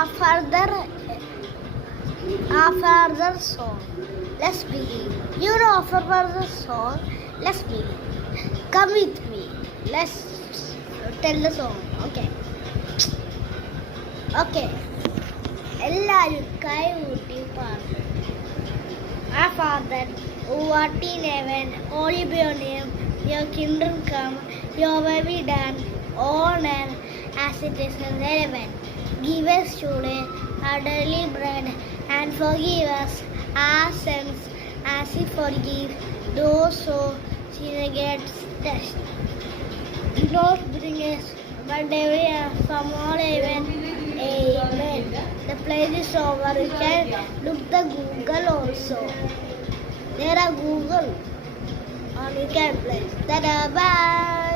a further song. Let's begin. You know a further song. Let's begin. Come with me. Let's tell the song. Okay. എല്ലാവരും കൈ കൂട്ടി പാടും. Our Father, who art in heaven, holy be your name. Your kingdom come. Your will be done on earth as it is in heaven. Give us today our daily bread, and forgive us our sins as we forgive those who sin against us. Do not bring us, but deliver us from all evil. Amen. The place is over. You can look the Google also. There are Google on you can place. Tada, bye.